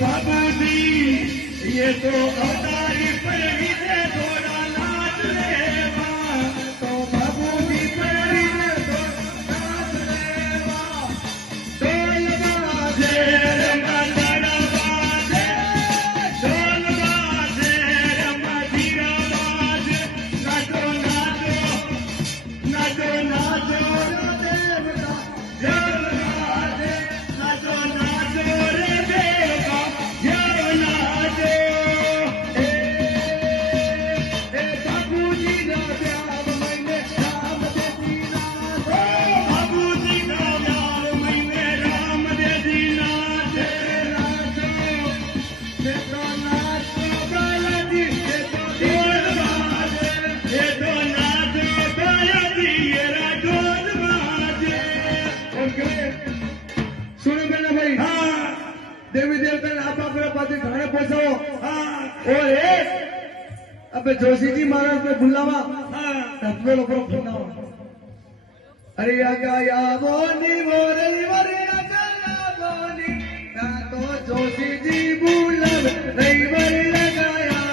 बाबूजी ये तो अवतारी पर विदे थोड़ा नाच लेवा तो बाबूजी पर विदे थोड़ा नाच लेवा ढोल बाजे रमदाड़ा बाजे ढोल बाजे रमदीरा बाजे नाचो नाचो नाचो नाचो देवता ढोल बाजे नाचो नाचो रे देवा देवी देवता ने आप अपने पास घाने पहुंचाओ और अब जोशी जी महाराज ने बुलावा तब लोग बुलावा अरे या वो नी वो रे